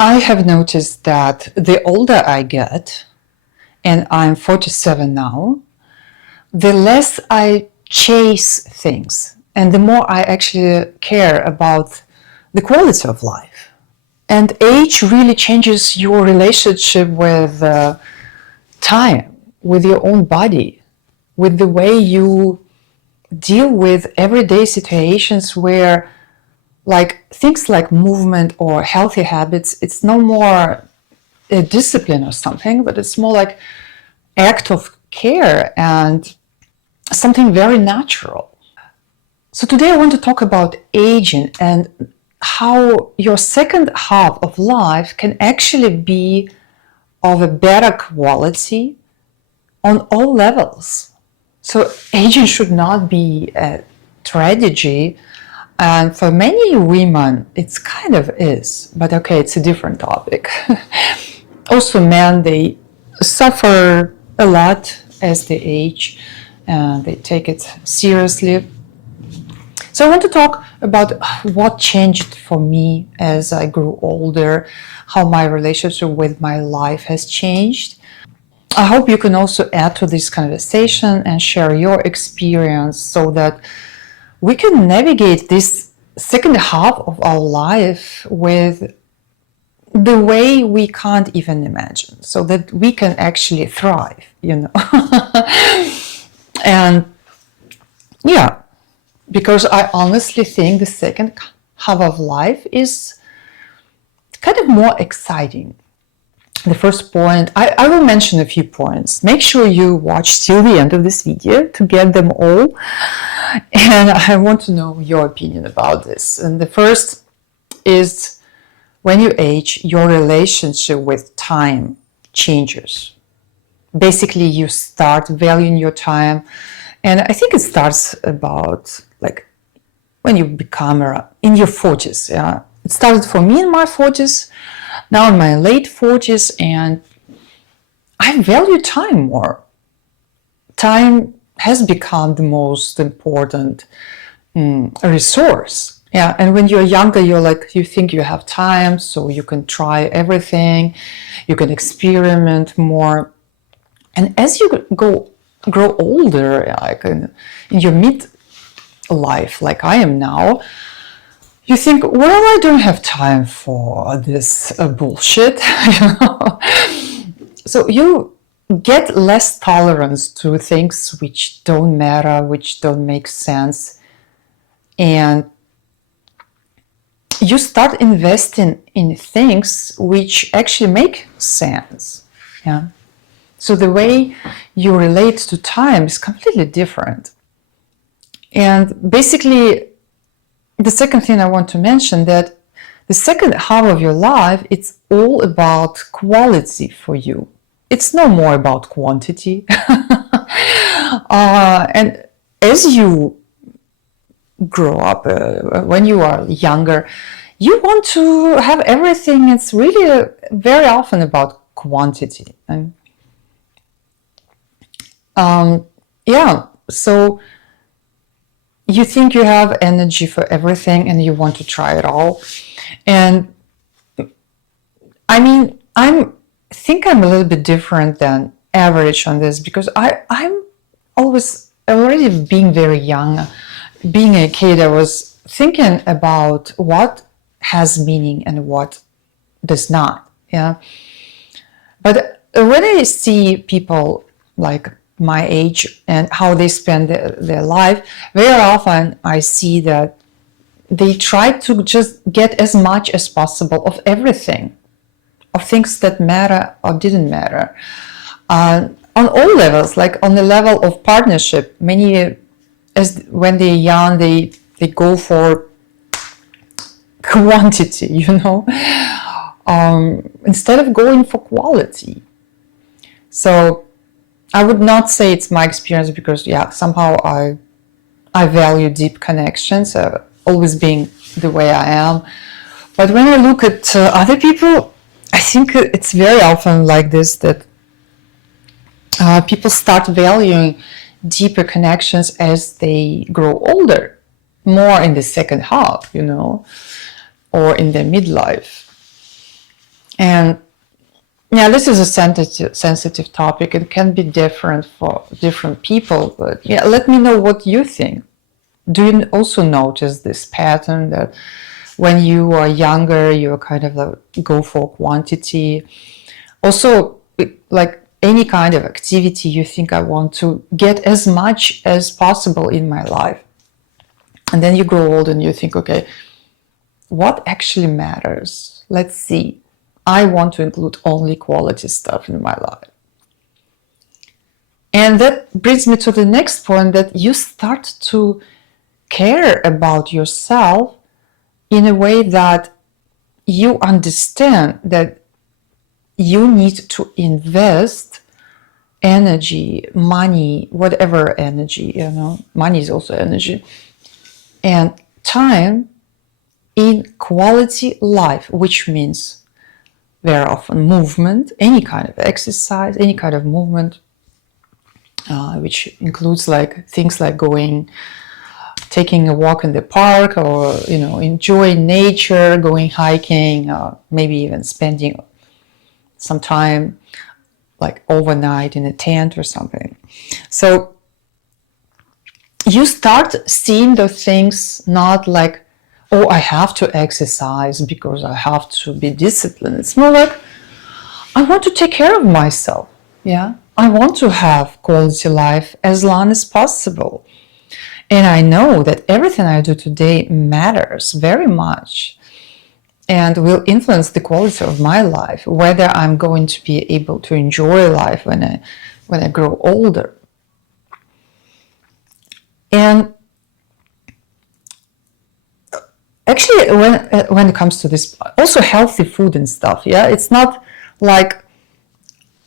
I have noticed that the older I get, and I'm 47 now, the less I chase things and the more I actually care about the quality of life. And age really changes your relationship with time, with your own body, with the way you deal with everyday situations where, like, things like movement or healthy habits, it's no more a discipline or something, but it's more like act of care and something very natural. So today I want to talk about aging and how your second half of life can actually be of a better quality on all levels. So aging should not be a tragedy, and for many women it's kind of is, but okay, it's a different topic. Also men, they suffer a lot as they age and they take it seriously. So I want to talk about what changed for me as I grew older, how my relationship with my life has changed. I hope you can also add to this conversation and share your experience so that we can navigate this second half of our life with the way we can't even imagine, so that we can actually thrive, And yeah, because I honestly think the second half of life is kind of more exciting. The first point, I will mention a few points. Make sure you watch till the end of this video to get them all. And I want to know your opinion about this. And the first is, when you age, your relationship with time changes. Basically, you start valuing your time. And I think it starts about like when you become in your 40s. Yeah, it started for me in my 40s, now in my late 40s, and I value time more. Time has become the most important resource. Yeah, and when you're younger, you think you have time, so you can try everything, you can experiment more. And as you grow older, like in your midlife, like I am now, you think, well, I don't have time for this bullshit. So you get less tolerance to things which don't matter, which don't make sense, and you start investing in things which actually make sense. Yeah. So the way you relate to time is completely different. And basically, the second thing I want to mention, that the second half of your life, it's all about quality for you. It's no more about quantity. And as you grow up, when you are younger, you want to have everything. It's really very often about quantity. And yeah, so you think you have energy for everything and you want to try it all. And I mean, I think I'm a little bit different than average on this, because I'm always, already being very young, being a kid, I was thinking about what has meaning and what does not. Yeah. But when I see people like my age and how they spend their life, very often I see that they try to just get as much as possible of everything, of things that matter or didn't matter. On all levels, like on the level of partnership, many, as when they're young, they go for quantity, instead of going for quality. So I would not say it's my experience, because yeah, somehow I value deep connections, always being the way I am. But when I look at other people, I think it's very often like this, that people start valuing deeper connections as they grow older, more in the second half, or in their midlife. And yeah, this is a sensitive topic. It can be different for different people, but yeah, let me know what you think. Do you also notice this pattern that when you are younger, you kind of like go for quantity? Also, like any kind of activity, you think I want to get as much as possible in my life. And then you grow old and you think, okay, what actually matters? Let's see. I want to include only quality stuff in my life. And that brings me to the next point, that you start to care about yourself in a way that you understand that you need to invest energy, money, whatever energy, money is also energy, and time in quality life, which means very often movement, any kind of exercise, any kind of movement, which includes like things like taking a walk in the park, or enjoying nature, going hiking, maybe even spending some time like overnight in a tent or something. So you start seeing the things not like, oh, I have to exercise because I have to be disciplined. It's more like, I want to take care of myself. Yeah, I want to have quality life as long as possible. And I know that everything I do today matters very much and will influence the quality of my life, whether I'm going to be able to enjoy life when I grow older. And actually, when it comes to this, also healthy food and stuff, yeah, it's not like,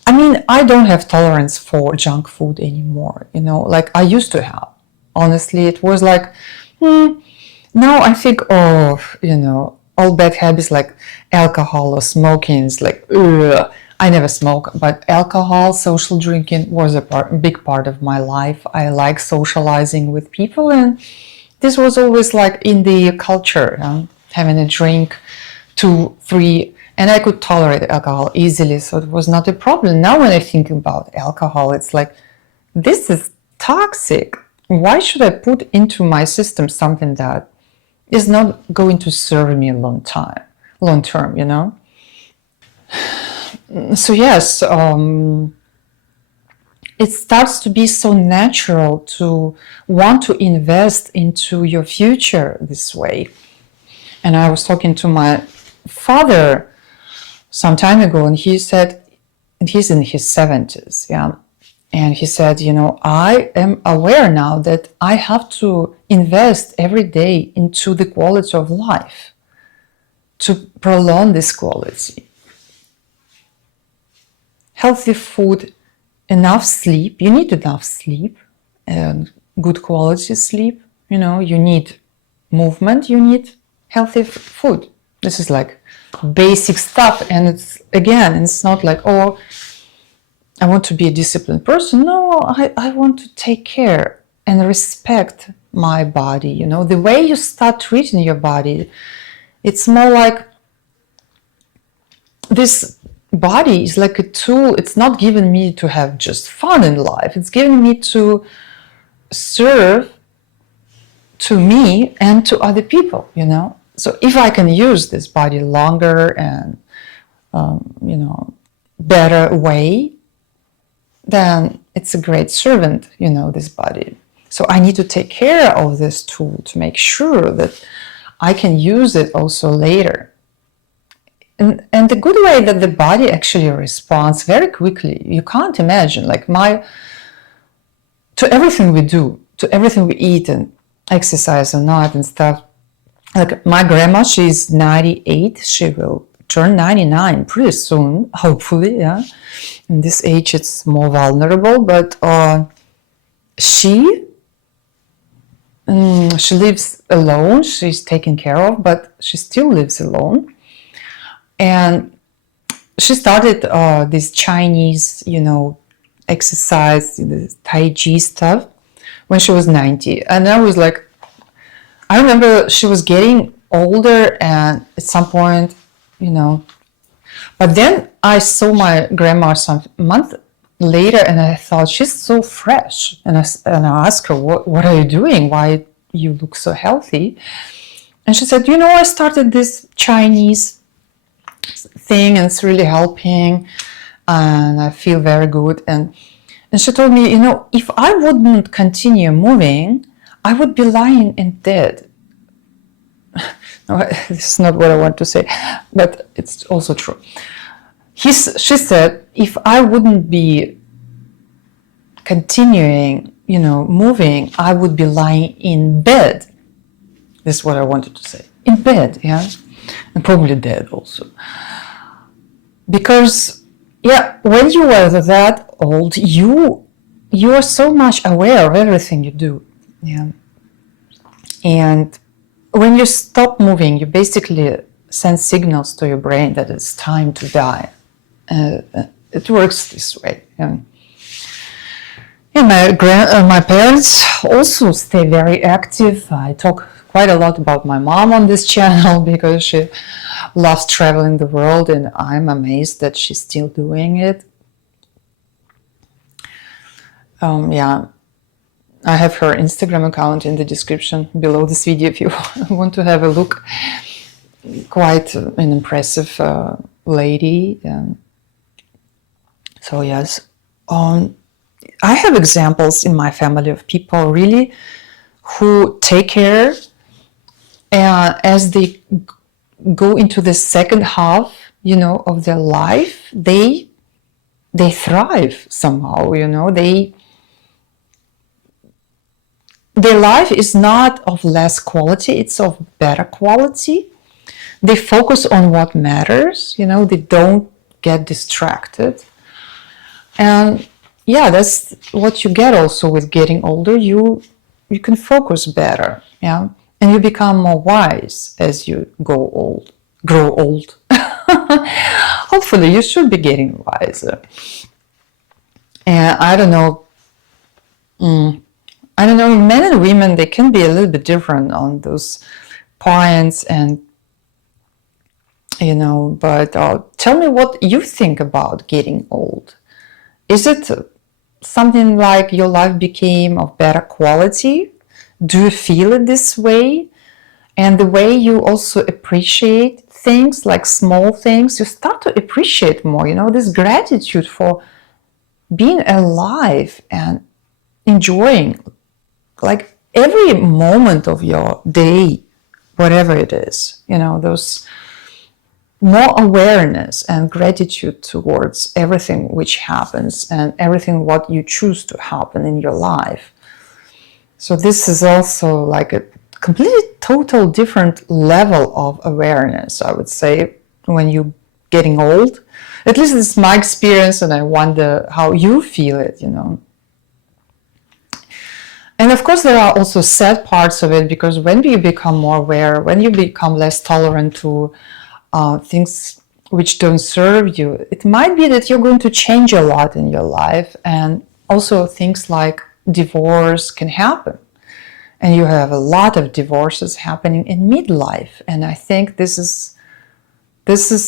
I mean, I don't have tolerance for junk food anymore, like I used to have. Honestly, it was like, now I think, all bad habits like alcohol or smoking is like, ugh. I never smoke, but alcohol, social drinking was a big part of my life. I like socializing with people, and this was always like in the culture, having a drink, 2, 3, and I could tolerate alcohol easily, so it was not a problem. Now when I think about alcohol, it's like, this is toxic. Why should I put into my system something that is not going to serve me a long term? So yes, it starts to be so natural to want to invest into your future this way. And I was talking to my father some time ago, and he said, and he's in his 70s, yeah. And he said, I am aware now that I have to invest every day into the quality of life to prolong this quality. Healthy food, enough sleep. You need enough sleep and good quality sleep. You need movement, you need healthy food. This is like basic stuff. And it's not like, oh, I want to be a disciplined person. No, I want to take care and respect my body. The way you start treating your body, it's more like this body is like a tool. It's not given me to have just fun in life. It's given me to serve to me and to other people, So if I can use this body longer and, better way, then it's a great servant, this body. So I need to take care of this tool to make sure that I can use it also later. And the good way that the body actually responds very quickly, you can't imagine, like to everything we do, to everything we eat and exercise or not and stuff. Like my grandma, she's 98, she will turn 99 pretty soon, hopefully, yeah. In this age, it's more vulnerable, but she lives alone. She's taken care of, but she still lives alone. And she started this Chinese, exercise, the Tai Chi stuff, when she was 90. And I was like, I remember she was getting older, and at some point, But then I saw my grandma some month later, and I thought, she's so fresh. And I asked her, what are you doing? Why you look so healthy? And she said, I started this Chinese thing, and it's really helping, and I feel very good. And she told me, if I wouldn't continue moving, I would be lying in dead. No, this is not what I want to say, but it's also true. She said, if I wouldn't be continuing, moving, I would be lying in bed. This is what I wanted to say. In bed, yeah? And probably dead also. Because, when you are that old, you are so much aware of everything you do. Yeah. And when you stop moving, you basically send signals to your brain that it's time to die. It works this way. And my parents also stay very active. I talk quite a lot about my mom on this channel because she loves traveling the world, and I'm amazed that she's still doing it. I have her Instagram account in the description below this video if you want to have a look. Quite an impressive lady. So yes, I have examples in my family of people really who take care, as they go into the second half, of their life, they thrive somehow. Their life is not of less quality, it's of better quality. They focus on what matters, they don't get distracted. And that's what you get also with getting older. You can focus better, and you become more wise as you grow old. Hopefully you should be getting wiser. And I don't know, men and women, they can be a little bit different on those points, and but tell me what you think about getting old. Is it something like your life became of better quality? Do you feel it this way? And the way you also appreciate things, like small things, you start to appreciate more, this gratitude for being alive and enjoying like every moment of your day, whatever it is, those more awareness and gratitude towards everything which happens and everything what you choose to happen in your life. So this is also like a completely total different level of awareness, I would say, when you're getting old. At least it's my experience, and I wonder how you feel it, And of course there are also sad parts of it, because when you become more aware, when you become less tolerant to things which don't serve you, it might be that you're going to change a lot in your life, and also things like divorce can happen. And you have a lot of divorces happening in midlife, and I think this is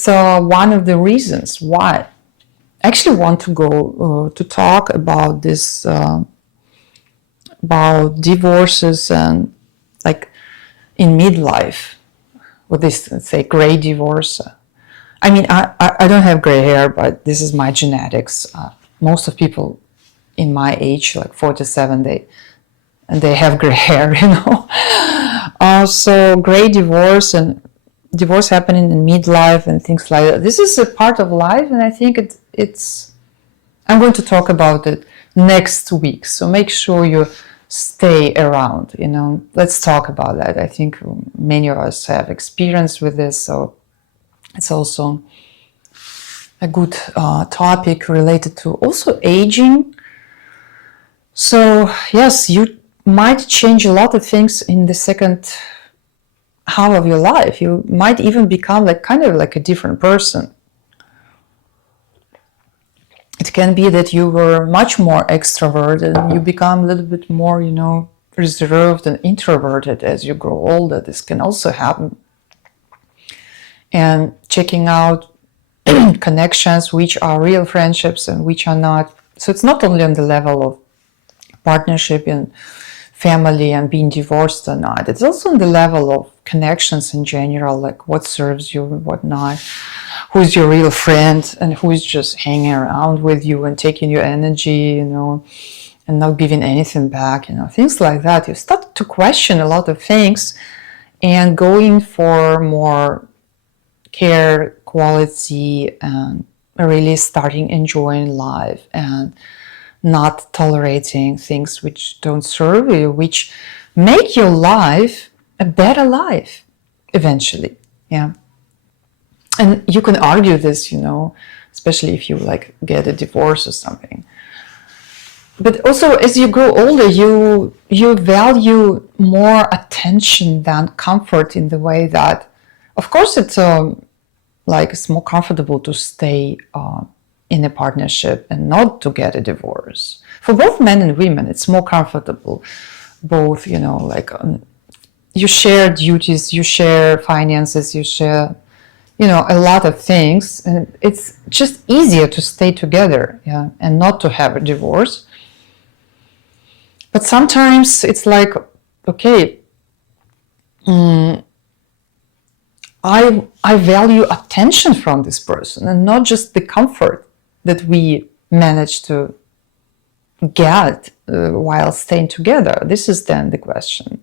one of the reasons why I actually want to go to talk about this, about divorces and like in midlife, with this, let's say, gray divorce. I mean, I don't have gray hair, but this is my genetics. Most of people in my age, like 47, they have gray hair, So gray divorce and divorce happening in midlife and things like that. This is a part of life, and I think it's. I'm going to talk about it next week, so make sure you stay around. Let's talk about that. I think many of us have experience with this, so it's also a good topic related to also aging. So yes, you might change a lot of things in the second half of your life. You might even become kind of like a different person. It can be that you were much more extroverted and you become a little bit more, reserved and introverted as you grow older. This can also happen. And checking out connections, which are real friendships and which are not. So it's not only on the level of partnership and family and being divorced or not. It's also on the level of connections in general, like what serves you and what not. Who's your real friend and who's just hanging around with you and taking your energy, and not giving anything back, things like that. You start to question a lot of things and going for more care, quality, and really starting enjoying life and not tolerating things which don't serve you, which make your life a better life eventually. Yeah. And you can argue this, especially if you get a divorce or something. But also, as you grow older, you value more attention than comfort, in the way that, of course, it's it's more comfortable to stay in a partnership and not to get a divorce. For both men and women, it's more comfortable. Both, you share duties, you share finances, you share, a lot of things, and it's just easier to stay together, yeah, and not to have a divorce. But sometimes it's like, okay, I value attention from this person and not just the comfort that we manage to get while staying together. This is then the question.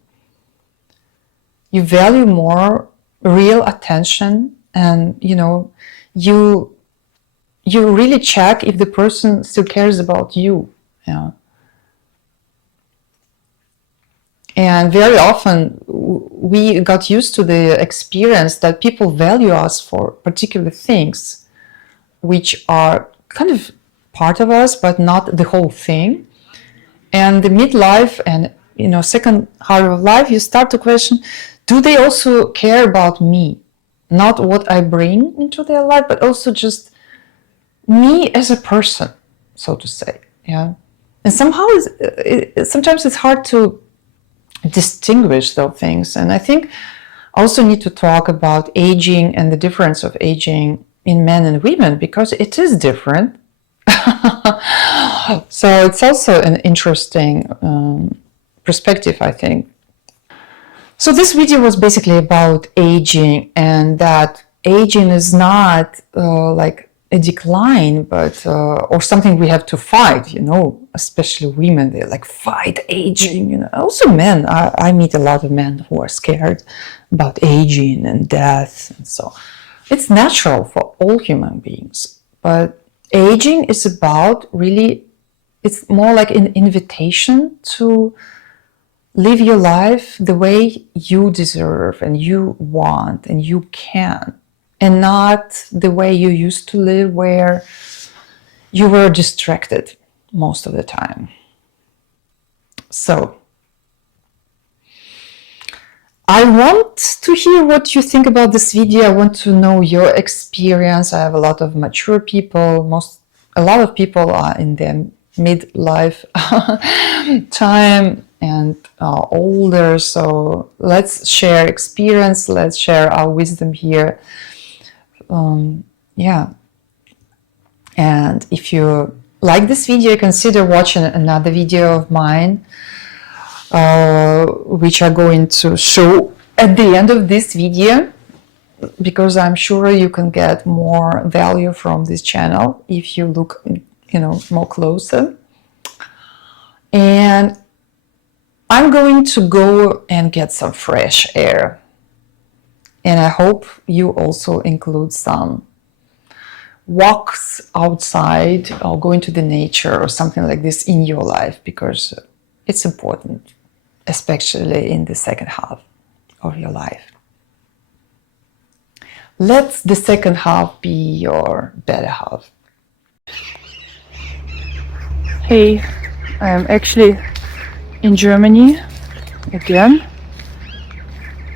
You value more real attention, and you really check if the person still cares about you. Yeah. And very often we got used to the experience that people value us for particular things, which are kind of part of us, but not the whole thing. And the midlife and second half of life, you start to question, do they also care about me? Not what I bring into their life, but also just me as a person, so to say. Yeah. And somehow sometimes it's hard to distinguish those things. And I think I also need to talk about aging and the difference of aging in men and women, because it is different. So it's also an interesting perspective, I think. So this video was basically about aging, and that aging is not like a decline, but or something we have to fight, especially women, they fight aging, Also men, I meet a lot of men who are scared about aging and death, and so it's natural for all human beings. But aging is about really, it's more like an invitation to live your life the way you deserve and you want and you can, and not the way you used to live, where you were distracted most of the time. So I want to hear what you think about this video. I want to know your experience. I have a lot of mature people. A lot of people are in their midlife time and older. So let's share experience. Let's share our wisdom here. Yeah. And if you like this video, consider watching another video of mine, which I'm going to show at the end of this video, because I'm sure you can get more value from this channel if you look, more closer. And I'm going to go and get some fresh air. And I hope you also include some walks outside or going to the nature or something like this in your life, because it's important, especially in the second half of your life. Let the second half be your better half. Hey, I am actually in Germany again,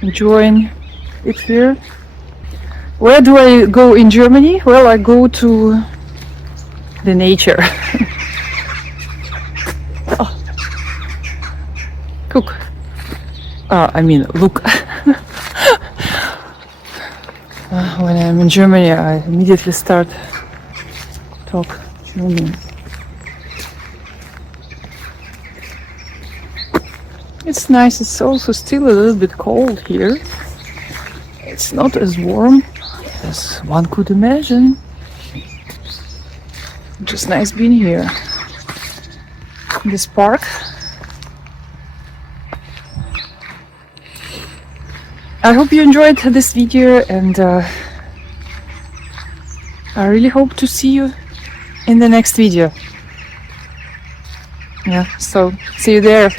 enjoying it here. Where do I go in Germany? Well, I go to the nature. Oh. Look. When I'm in Germany, I immediately start talk German. It's nice. It's also still a little bit cold here. It's not as warm as one could imagine. Just nice being here in this park. I hope you enjoyed this video, and I really hope to see you in the next video. Yeah, so see you there.